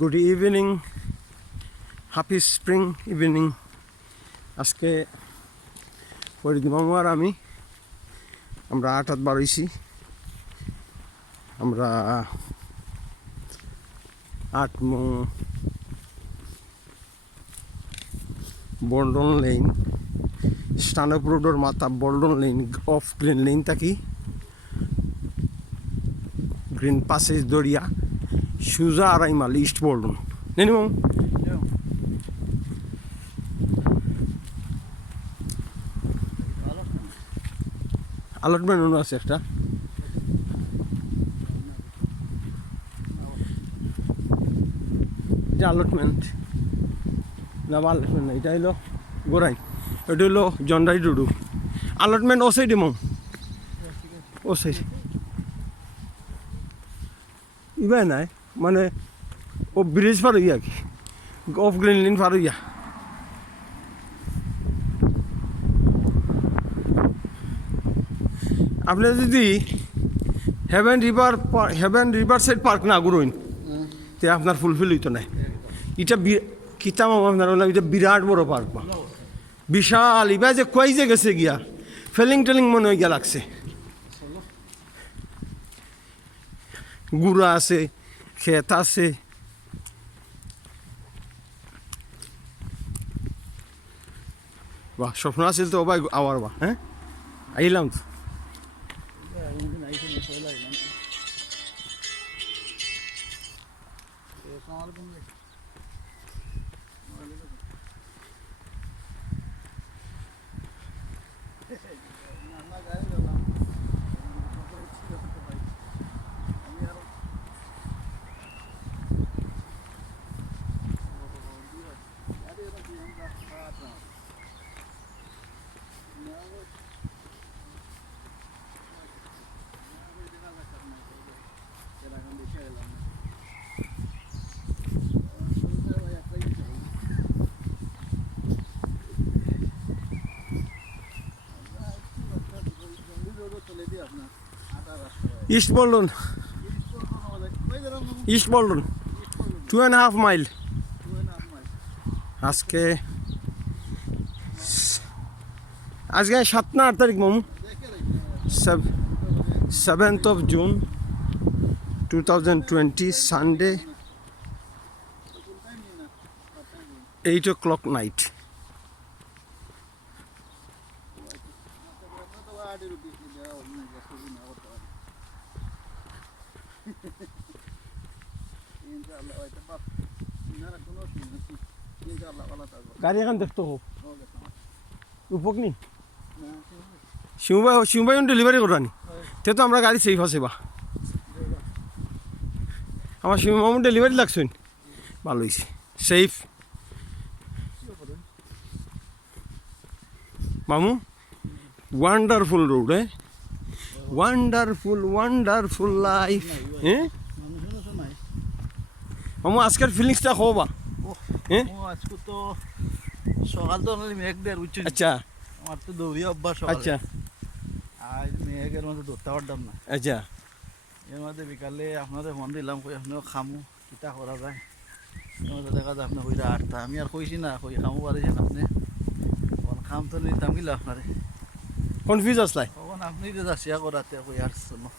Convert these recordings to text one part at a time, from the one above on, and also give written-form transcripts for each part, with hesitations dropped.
Good evening, happy spring evening. আজকে পরিধি মামু আর আমরা 8 বার হয়েছি। আমরা 8 বল্ডন লেন, স্টানপ রোডের মাথা বল্ডন লেন অফ গ্রিন লেন থাকি গ্রিন পাসেজ দরিয়া সুজা আড়াইমাল ইস্ট বল্ডন নেনি মামু। allotment আছে একটা, এটা allotment না allotment না, এটা হলো গোরাই, এটা হলো জন্ডাই ডুডু। allotment ও সাইডে মামু, ও সাইড ইবা নাই মানে ও ব্রিজ পার হইয়া কি অফ গ্রিন লাইন পার হইয়া। আপনি যদি হেভেন রিভার সাইড পার্ক না ঘুরুন তে আপনার ফুলফিল হইতো না। এটা কিতাম আপনার বললাম, এটা বিরাট বড় পার্ক বা বিশাল। এবার যে কই যে গেছে গিয়া ফেলিং টেলিং মনে হয়ে গিয়া লাগছে। গুড়া আছে, ক্ষেত আছে, বাহ স্বপ্ন আছিল তো ভাই আবার বা। হ্যাঁ আইলাম তো ইস্ট বল্ডন, ইস্ট বল্ডন 2.5 মাইল। আজকে 7 না 8 তারিখ মামু, 7th of June 2020 Sunday 8 o'clock night. গাড়ি এখন দেখতে হোক উপকনি শিমবাই ডেলিভারি করানি তে তো আমরা গাড়ি সেফ আছে বা আমার শিমু মামু ডেলিভারি লাগছেন ভালো হয়েছে সেফ মামু। Wonderful road, wonderful life. হ্যাঁ মামু আজকের ফিলিংসটা হো বা। হ্যাঁ আজকে তো সকাল তো মেঘ দেয় বুঝছেন। আচ্ছা আমার তো দৌড়ি অভ্যাস। আচ্ছা আজ মেঘের মধ্যে ধরতে পারতাম না। আচ্ছা এর মধ্যে বিকালে আপনাদের ফোন দিলাম, কই আপনিও খামু কিতা করা যায়। এর মধ্যে দেখা যায় আপনি কইরা আটটা, আমি আর কইছি না কই খামু পারিছেন আপনি খাম তো নিতাম গিলা আপনারে কনফিউজ আসলাই তখন আপনি যে যাচ্ছিয়া করাতে কই আর শোনো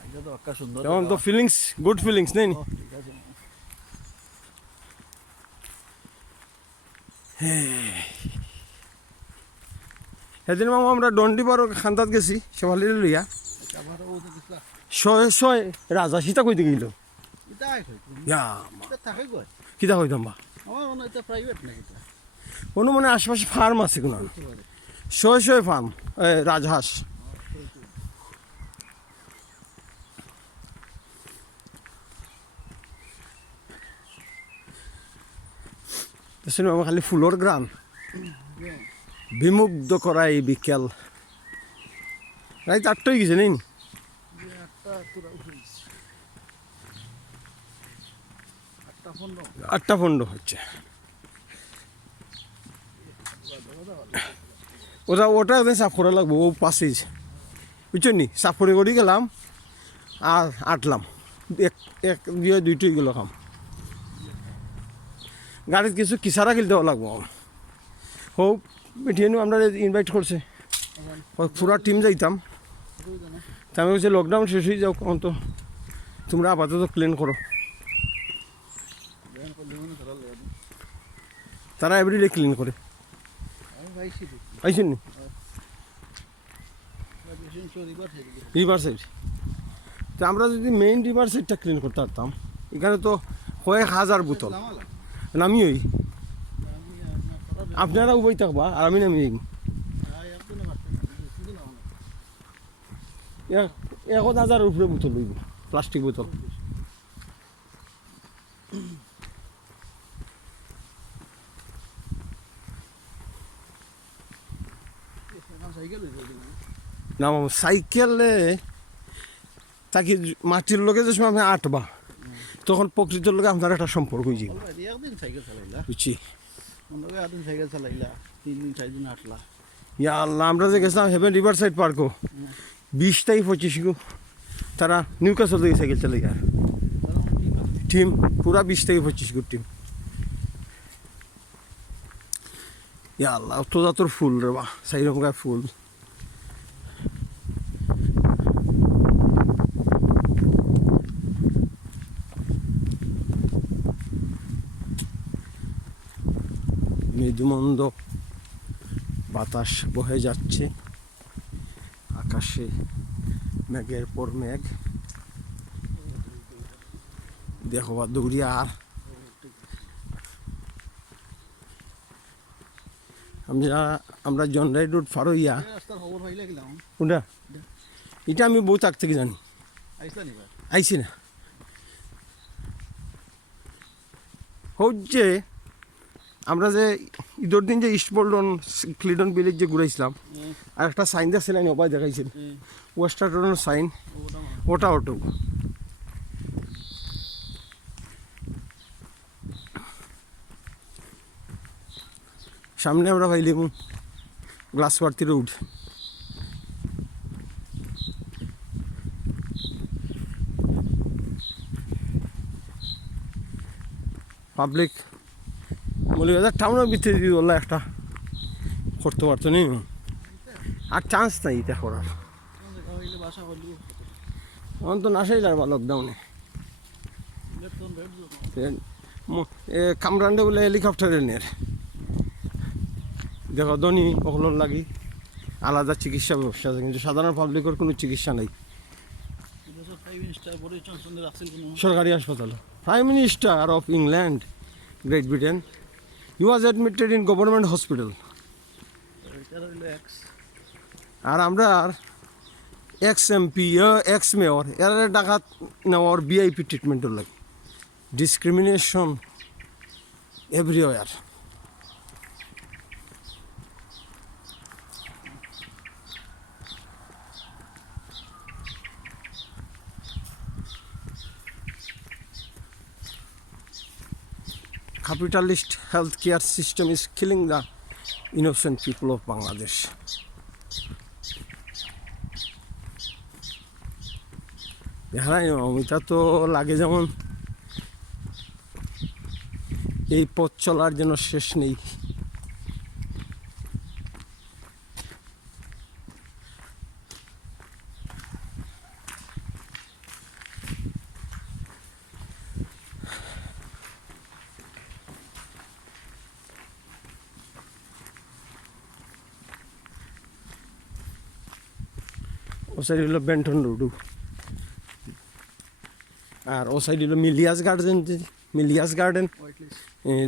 আজকে তো একটা সুন্দর তখন তো ফিলিংস গুড ফিলিংস নেই। ঠিক আছে সেদিন মামু আমরা ডন্ডি পার খান্দাত গেছি শেফালি লইয়া শয়ে রাজা সীতা কইতে গেল কিতা কইতাম বা কোনো মানে আশেপাশে ফার্ম আছে কোনো শয়ে ফার্ম রাজহাঁস। মামা খালি ফুলর গ্রাম বিমুগ্ধ করা এই বিকেল রাত 8টাই গেছে নেই 8:15 হচ্ছে। ওটা একদিন সাফ করা লাগবো, ও পাশেজ বুঝছেন নি, সাফ করে গেলাম আর আটলাম এক দুইটাই গেল কাম। গাড়িত কিছু কিসারা কিল দেওয়া লাগবো হোক বেঠিয়ে আমরা ইনভাইট করছে পুরা টিম যাইতাম তা আমি বলছি লকডাউন শেষ হয়ে যাও অন্ত তোমরা আপাতত ক্লিন করো তারা এভরিডে ক্লিন করে আইসেন নি রিভার সাইড তো আমরা যদি মেইন রিভার সাইডটা ক্লিন করতে পারতাম এখানে তো কয়েক হাজার বোতল নামি ওই আপনারা উবই থাকবা আর আমি নামি এক হাজারের উপরে বোতল লইব প্লাস্টিক বোতল না সাইকেলে তাকে মাটির লোকে যে সময় আমি আটবা তখন প্রকৃতির লোকে আপনার একটা সম্পর্ক হয়ে যাবে বুঝছি ইয়া আল্লাহ আমরা যে গেছিলাম হেভেন রিভার সাইড পার্কও 20 থেকে 25 গো তারা নিউ কাসল থেকে সাইকেল চালাই আর টিম পুরা 20 থেকে 25 গো টিম ইয়া আল্লাহ তো তোর ফুল রে বা সাইরকম গায়ে ফুল মৃদুমন্দ বাতাস বহে যাচ্ছে আকাশে মেঘের পর মেঘ দেখো বা দৌড়িয়া আর আমরা জনরাই রোড পার হইয়া কোনটা এটা আমি বহুত আগ থেকে জানি আইছি না হচ্ছে আমরা যে ঈদের দিন যে ইস্ট বল্টন ক্লিডন ভিলেজ যে ঘুরাইছিলাম আর একটা সাইন দিয়েছিলেন ওপায় দেখাইছিল ওয়েস্টার্টনের সাইন ওটা অটো সামনে আমরা পাইলাম গ্লাসওয়ার্থী রোড পাবলিক মৌলিবাজার টাউনের ভিতরে দিয়ে বললো একটা করতে পারতো নি আর চান্স নাই এটা করার এখন তো নাসাইল আর বা লকডাউনে কামরান্ডে বলে হেলিকপ্টারে নেয় দেখো ধনী ওগুলোর লাগি আলাদা চিকিৎসা ব্যবস্থা আছে কিন্তু সাধারণ পাবলিকের কোনো চিকিৎসা নেই সরকারি হাসপাতাল prime minister of England Great Britain he was admitted in government hospital আর আমরা এক্স এমপি এক্স মেয়র এরা টাকা নেওয়ার ভিআইপি ট্রিটমেন্টের লাগে discrimination everywhere capitalist healthcare system is killing the innocent people of Bangladesh. দেখাই এটা তো লাগে যেমন এই পথ চলার জন্য শেষ নেই ও সাইড হলো বেন্টন রোডু আর ও সাইড হলো Milius garden Milius garden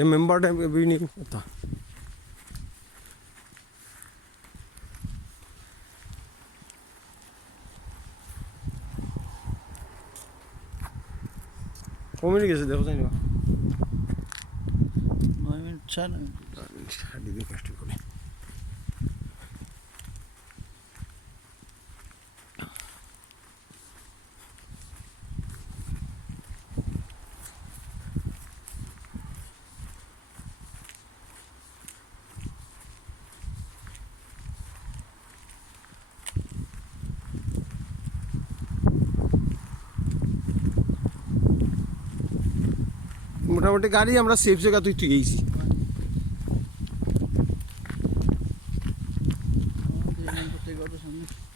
remember Avenue কথা কমে গেছে দেখো জানি 9 মিনিট 4 দিদি কষ্ট করে মোটামুটি গাড়ি আমরা সেফ জায়গা তুই গেছি।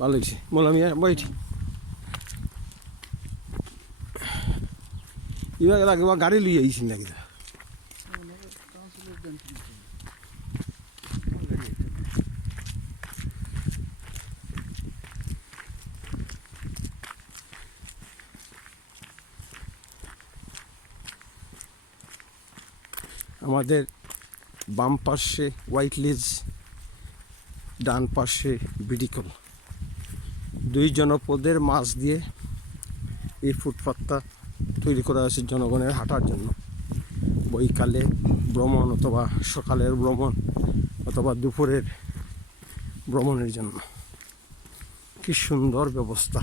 ভালো হয়েছে বললাম বইটি এবার লাগে গাড়ি লুই আইছি নাকি আমাদের বাম পাশে হোয়াইট লেজ, ডান পাশে বিডিকল, দুই জনপদের মাঝ দিয়ে এই ফুটপাথটা তৈরি করা হয়েছে জনগণের হাঁটার জন্য। বৈকালে ভ্রমণ অথবা সকালের ভ্রমণ অথবা দুপুরের ভ্রমণের জন্য। কি সুন্দর ব্যবস্থা।